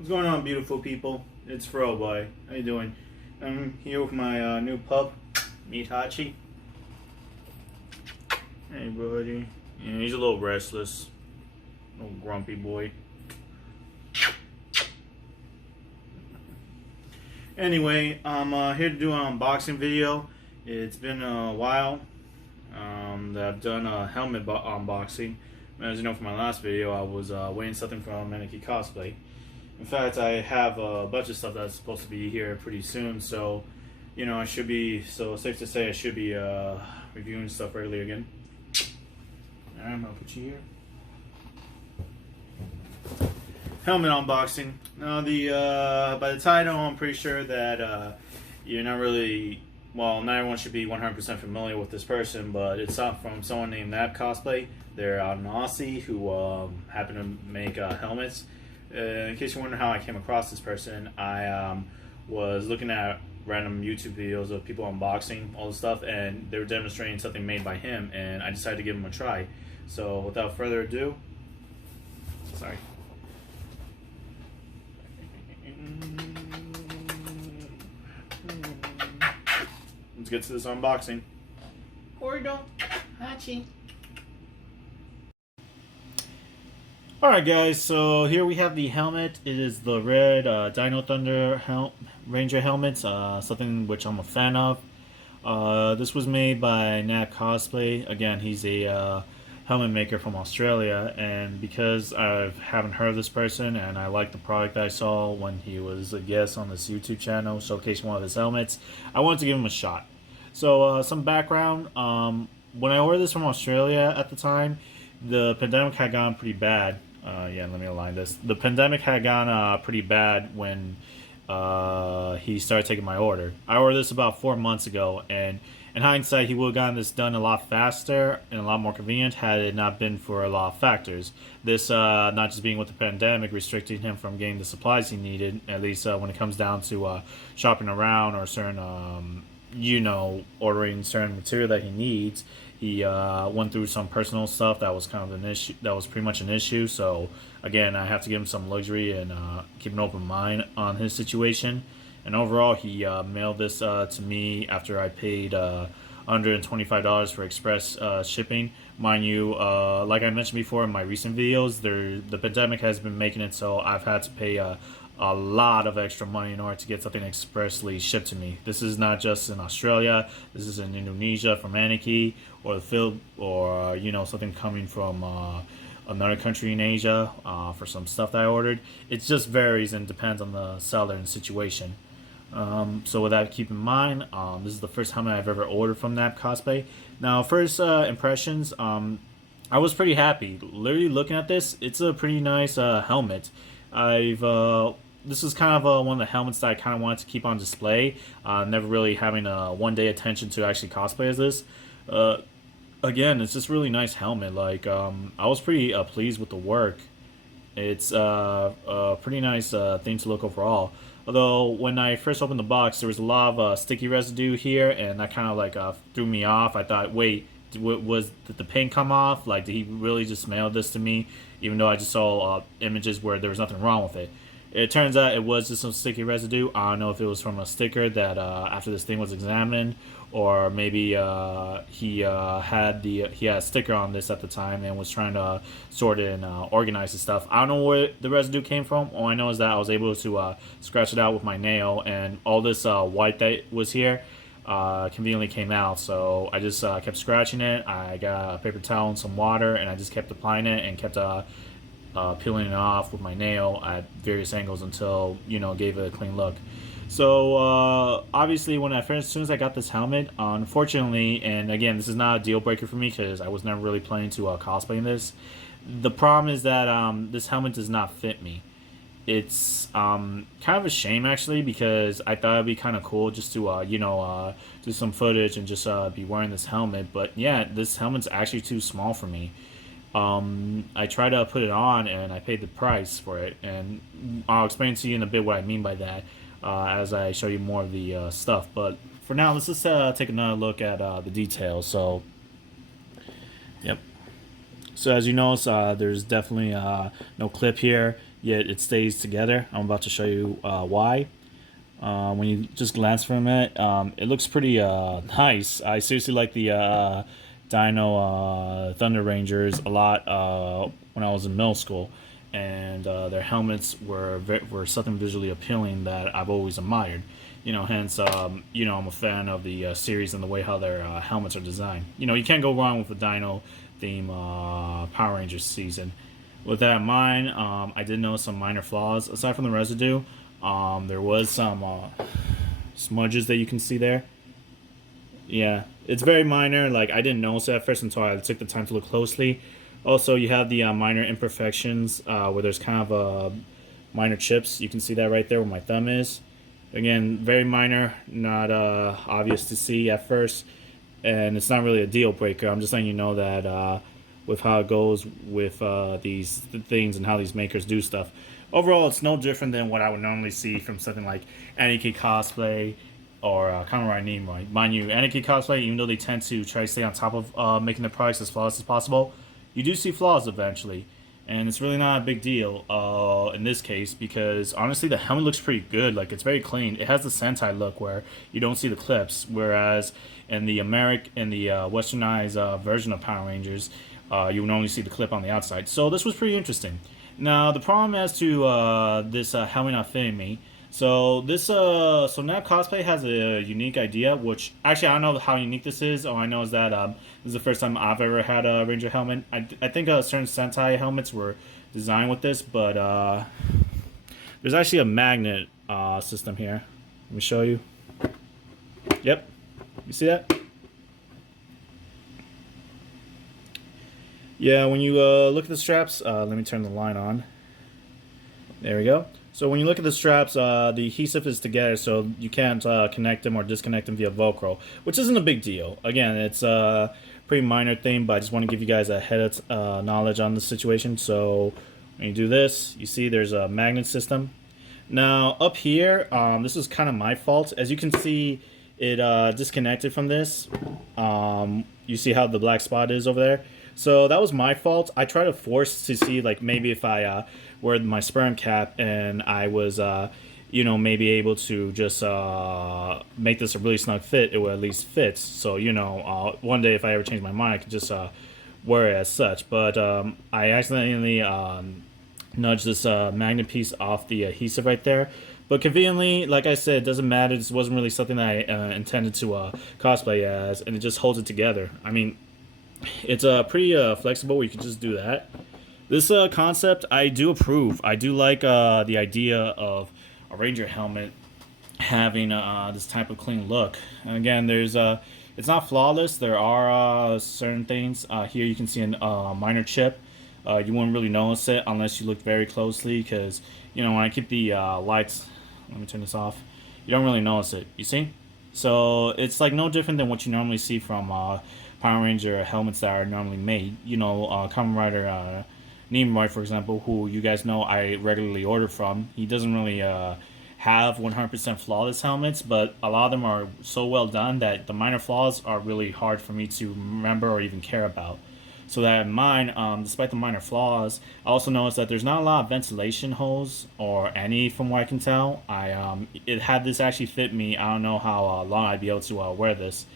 What's going on, beautiful people? It's Fro Boy. How you doing? I'm here with my new pup, Hachi. Hey, buddy. Yeah, he's a little restless, little grumpy boy. Anyway, I'm here to do an unboxing video. It's been a while that I've done a helmet unboxing. As you know from my last video, I was weighing something from Maneki Cosplay. In fact, I have a bunch of stuff that's supposed to be here pretty soon, so you know, safe to say I should be reviewing stuff regularly again. Alright, I'm gonna put you here. Helmet unboxing. Now, by the title, I'm pretty sure that you're not really, well, not everyone should be 100% familiar with this person, but it's from someone named Nab Cosplay. They're an Aussie who happen to make helmets. In case you're wondering how I came across this person, I was looking at random YouTube videos of people unboxing all the stuff, and they were demonstrating something made by him, and I decided to give him a try. So without further ado, sorry. Let's get to this unboxing. Gordo, Hachi. Alright guys, so here we have the helmet. It is the red Dino Thunder Ranger helmet, something which I'm a fan of. This was made by Nab Cosplay. Again, he's a helmet maker from Australia, and because I haven't heard of this person and I like the product that I saw when he was a guest on this YouTube channel showcasing one of his helmets, I wanted to give him a shot. So some background, when I ordered this from Australia at the time, the pandemic had gone pretty bad. Yeah, let me align this. The pandemic had gone pretty bad when he started taking my order. I ordered this about 4 months ago, and in hindsight, he would have gotten this done a lot faster and a lot more convenient had it not been for a lot of factors. This not just being with the pandemic restricting him from getting the supplies he needed, at least when it comes down to shopping around or certain, ordering certain material that he needs. He went through some personal stuff that was kind of an issue. That was pretty much an issue. So again, I have to give him some luxury and keep an open mind on his situation. And overall, he mailed this to me after I paid $125 for express shipping. Mind you, like I mentioned before in my recent videos, the pandemic has been making it so I've had to pay a lot of extra money in order to get something expressly shipped to me. This is not just in Australia. This is in Indonesia from Maneki, or the Philippines, or something coming from another country in Asia for some stuff that I ordered. It just varies and depends on the seller and situation. So with that keep in mind, this is the first helmet I've ever ordered from Nab Cosplay. Now, first impressions, I was pretty happy. Literally looking at this, it's a pretty nice helmet. This is kind of one of the helmets that I kind of wanted to keep on display. Never really having a one-day attention to actually cosplay as this. Again, it's just really nice helmet. Like, I was pretty pleased with the work. It's a pretty nice thing to look overall. Although when I first opened the box, there was a lot of sticky residue here, and that kind of like threw me off. I thought, wait, did the paint come off? Like, did he really just mail this to me? Even though I just saw images where there was nothing wrong with it. It turns out it was just some sticky residue. I don't know if it was from a sticker that after this thing was examined, or maybe he had a sticker on this at the time and was trying to sort it and organize the stuff. I don't know where the residue came from. All I know is that I was able to scratch it out with my nail, and all this white that was here conveniently came out. So I just kept scratching it. I got a paper towel and some water, and I just kept applying it and kept peeling it off with my nail at various angles until gave it a clean look. So obviously, as soon as I got this helmet, unfortunately, and again, this is not a deal breaker for me because I was never really planning to cosplay in this. The problem is that this helmet does not fit me. It's kind of a shame actually, because I thought it'd be kind of cool just to do some footage and just be wearing this helmet. But yeah, this helmet's actually too small for me. I tried to put it on and I paid the price for it, and I'll explain to you in a bit what I mean by that as I show you more of the stuff. But for now, let's just take another look at the details. So, yep. So as you notice, there's definitely no clip here. yet it stays together. I'm about to show you why. When you just glance from it, it looks pretty nice. I seriously like the Dino Thunder Rangers a lot when I was in middle school, and their helmets were something visually appealing that I've always admired. Hence, I'm a fan of the series and the way how their helmets are designed. You can't go wrong with the Dino theme Power Rangers season. With that in mind, I did notice some minor flaws aside from the residue. There was some smudges that you can see there. Yeah, it's very minor. Like, I didn't notice it at first until I took the time to look closely. Also, you have the minor imperfections where there's kind of minor chips. You can see that right there where my thumb is. Again, very minor, not obvious to see at first, and it's not really a deal breaker. I'm just letting you know that with how it goes with these things and how these makers do stuff. Overall, it's no different than what I would normally see from something like Anarchy Cosplay or Kamen Rider Nimoy. Mind you, Anarchy Cosplay, even though they tend to try to stay on top of making their products as flawless as possible, you do see flaws eventually. And it's really not a big deal in this case because honestly, the helmet looks pretty good. Like, it's very clean. It has the Sentai look where you don't see the clips, whereas in the westernized version of Power Rangers, you would only see the clip on the outside. So this was pretty interesting. Now the problem as to this helmet not fitting me. So Nab Cosplay has a unique idea, which actually I don't know how unique this is. All I know is that this is the first time I've ever had a Ranger helmet. I think certain Sentai helmets were designed with this, but there's actually a magnet system here. Let me show you. Yep, you see that? Yeah, when you look at the straps, let me turn the line on. There we go. So when you look at the straps, the adhesive is together, so you can't connect them or disconnect them via Velcro, which isn't a big deal. Again, it's a pretty minor thing, but I just want to give you guys a head of knowledge on the situation. So when you do this, you see there's a magnet system. Now up here, this is kind of my fault. As you can see, it disconnected from this. You see how the black spot is over there? So that was my fault. I tried to force to see, like, maybe if I wear my sperm cap and I was, maybe able to just make this a really snug fit, it would at least fit. So, one day if I ever change my mind, I could just wear it as such. But I accidentally nudged this magnet piece off the adhesive right there. But conveniently, like I said, it doesn't matter. This wasn't really something that I intended to cosplay as, and it just holds it together. I mean, it's pretty flexible where you can just do that. This concept, I do approve. I do like the idea of a Ranger helmet having this type of clean look. And again, it's not flawless. There are certain things. Here you can see a minor chip. You wouldn't really notice it unless you look very closely because, when I keep the lights, let me turn this off, you don't really notice it. You see? So it's like no different than what you normally see from Power Ranger helmets that are normally made. Kamen Rider Nimoy, for example, who you guys know I regularly order from. He doesn't really have 100% flawless helmets, but a lot of them are so well done that the minor flaws are really hard for me to remember or even care about. So that in mind, despite the minor flaws, I also noticed that there's not a lot of ventilation holes or any, from what I can tell. Had this actually fit me, I don't know how long I'd be able to wear this.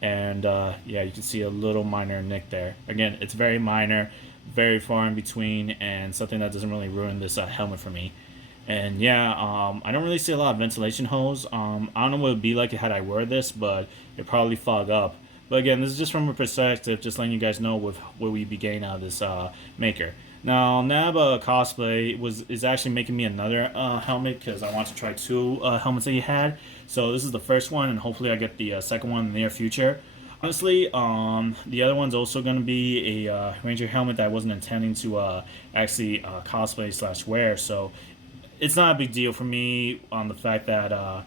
And yeah, you can see a little minor nick there. Again, it's very minor, very far in between, and something that doesn't really ruin this helmet for me. And yeah, I don't really see a lot of ventilation holes. I don't know what it would be like had I wear this, but it'd probably fog up. But again, this is just from a perspective, just letting you guys know with what we be getting out of this maker. Now, Nab Cosplay is actually making me another helmet because I want to try two helmets that he had. So this is the first one, and hopefully I get the second one in the near future. Honestly, the other one's also going to be a Ranger helmet that I wasn't intending to actually cosplay / wear. So it's not a big deal for me on the fact that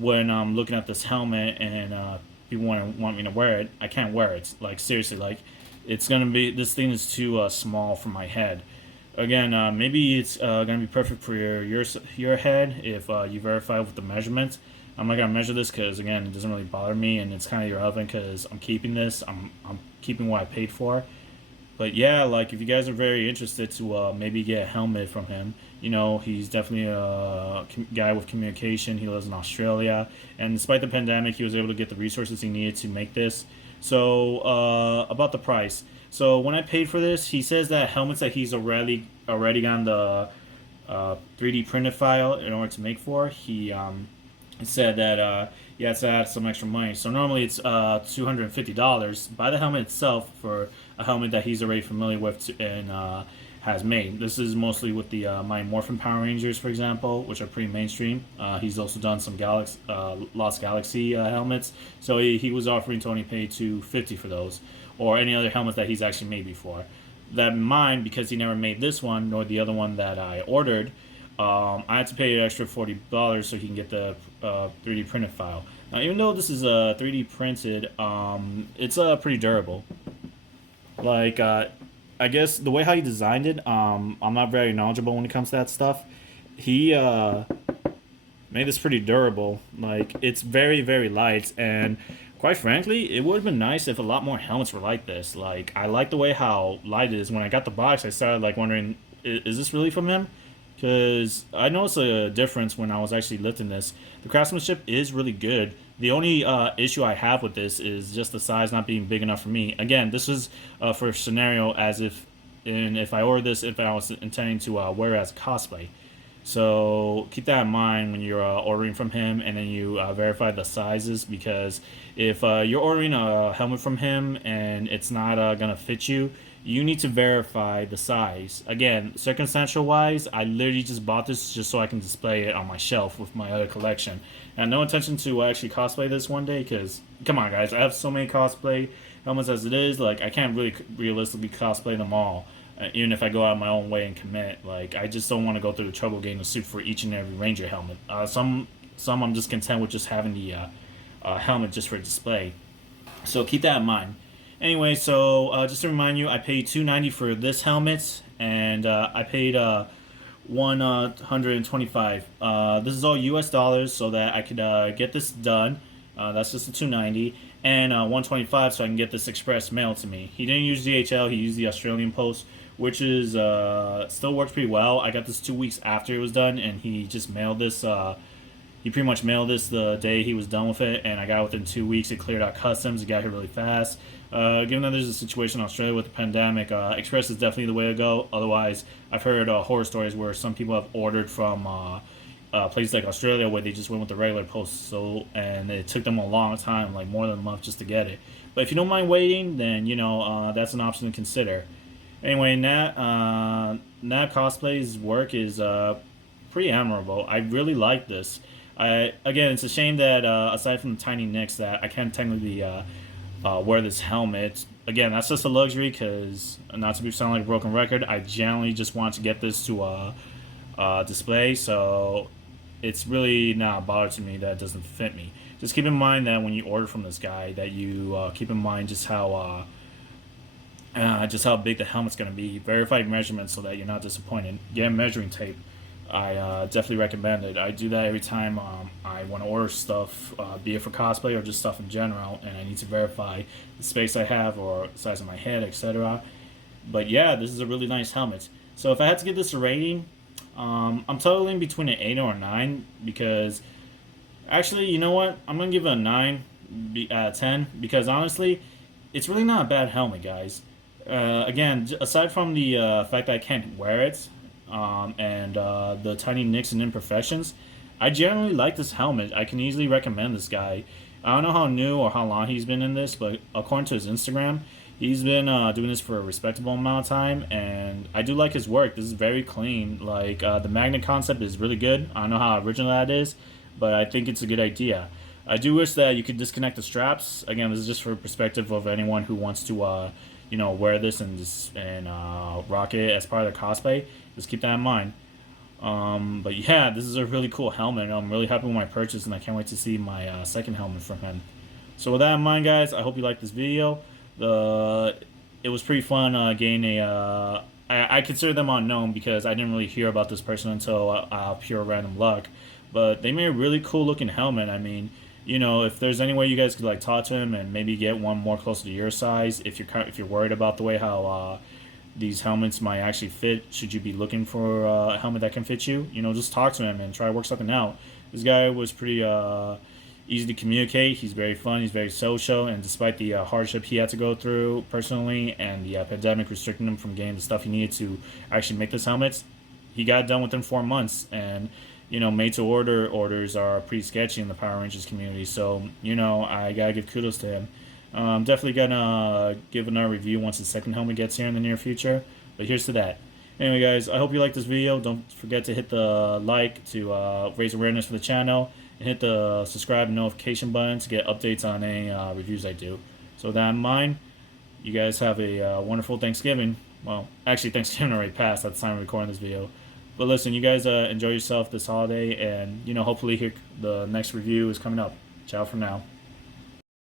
when I'm looking at this helmet and people want me to wear it, I can't wear it. Like, seriously, like, it's gonna be, this thing is too small for my head. Again, maybe it's gonna be perfect for your head if you verify with the measurements. I'm not gonna measure this because, again, it doesn't really bother me, and it's kind of irrelevant because I'm keeping this. I'm keeping what I paid for. But yeah, like, if you guys are very interested to maybe get a helmet from him, He's definitely a guy with communication. He lives in Australia, and despite the pandemic, he was able to get the resources he needed to make this. So about the price. So when I paid for this, he says that helmets that he's already gotten the 3D printed file in order to make for. He said that he has to add some extra money. So normally it's $250. Buy the helmet itself for a helmet that he's already familiar with and has made. This is mostly with the Mighty Morphin Power Rangers, for example, which are pretty mainstream. He's also done some Lost Galaxy helmets. So he was offering to only pay $250 for those, or any other helmets that he's actually made before. That in mind, because he never made this one nor the other one that I ordered, I had to pay an extra $40 so he can get the 3D printed file. Now, even though this is 3D printed, it's pretty durable. Like, I guess the way how he designed it, I'm not very knowledgeable when it comes to that stuff. He made this pretty durable. Like, it's very, very light, and quite frankly, it would have been nice if a lot more helmets were like this. Like, I like the way how light it is. When I got the box, I started like wondering, is this really from him? Because I noticed a difference when I was actually lifting this. The craftsmanship is really good. The only issue I have with this is just the size not being big enough for me. Again, this is for a scenario as if I ordered this, if I was intending to wear it as cosplay. So keep that in mind when you're ordering from him, and then you verify the sizes, because if you're ordering a helmet from him and it's not gonna fit you, you need to verify the size. Again, circumstantial wise, I literally just bought this just so I can display it on my shelf with my other collection. And no intention to actually cosplay this one day, because come on, guys, I have so many cosplay helmets as it is. Like, I can't really realistically cosplay them all. Even if I go out my own way and commit, like, I just don't want to go through the trouble getting a suit for each and every Ranger helmet. Some I'm just content with just having the helmet just for display. So keep that in mind. Anyway, so just to remind you, I paid $290 for this helmet, and I paid $125. This is all U.S. dollars, so that I could get this done. That's just the $290, and $125 so I can get this express mail to me. He didn't use DHL; he used the Australian Post, which is still works pretty well. I got this 2 weeks after it was done, and he just mailed this. He pretty much mailed this the day he was done with it, and I got it within 2 weeks. It cleared out customs. It got here really fast. Given that there's a situation in Australia with the pandemic, Express is definitely the way to go. Otherwise, I've heard horror stories where some people have ordered from places like Australia where they just went with the regular post, and it took them a long time, like more than a month, just to get it. But if you don't mind waiting, then that's an option to consider. Anyway, Nat Cosplay's work is pretty admirable. I really like this. Again, it's a shame that aside from the tiny nicks, that I can't technically wear this helmet. Again, that's just a luxury, because not to sound like a broken record, I generally just want to get this to display. So it's really not a bother to me that it doesn't fit me. Just keep in mind that when you order from this guy, that you keep in mind just how big the helmet's going to be. Verify measurements so that you're not disappointed. Get a measuring tape. I definitely recommend it. I do that every time I want to order stuff, be it for cosplay or just stuff in general, and I need to verify the space I have or the size of my head, etc. But yeah, this is a really nice helmet. So if I had to give this a rating, I'm totaling between an 8 or a 9, because actually, you know what? I'm going to give it a 9 out of 10, because honestly, it's really not a bad helmet, guys. Again, aside from the fact that I can't wear it, and the tiny nicks and imperfections, I generally like this helmet. I can easily recommend this guy. I don't know how new or how long he's been in this, but according to his Instagram, he's been doing this for a respectable amount of time, and I do like his work. This is very clean. Like, the magnet concept is really good. I don't know how original that is, but I think it's a good idea. I do wish that you could disconnect the straps. Again, this is just for perspective of anyone who wants to wear this and rock it as part of their cosplay. Just keep that in mind. But yeah, this is a really cool helmet. I'm really happy with my purchase, and I can't wait to see my second helmet from him. So with that in mind, guys, I hope you liked this video. It was pretty fun getting I consider them unknown, because I didn't really hear about this person until pure random luck. But they made a really cool looking helmet. I mean, if there's any way you guys could like talk to him and maybe get one more closer to your size, if you're worried about the way how these helmets might actually fit. Should you be looking for a helmet that can fit you? Just talk to him and try to work something out. This guy was pretty easy to communicate. He's very fun. He's very social, and despite the hardship he had to go through personally and the pandemic restricting him from getting the stuff he needed to actually make those helmets, he got done within 4 months. And made to order orders are pretty sketchy in the Power Rangers community. So I gotta give kudos to him. Definitely gonna give another review once the second helmet gets here in the near future. But here's to that. Anyway, guys, I hope you liked this video. Don't forget to hit the like to raise awareness for the channel, and hit the subscribe and notification button to get updates on any reviews I do. So with that in mind, you guys have a wonderful Thanksgiving. Well, actually, Thanksgiving already passed at the time of recording this video. But listen, you guys enjoy yourself this holiday, and hopefully the next review is coming up. Ciao for now.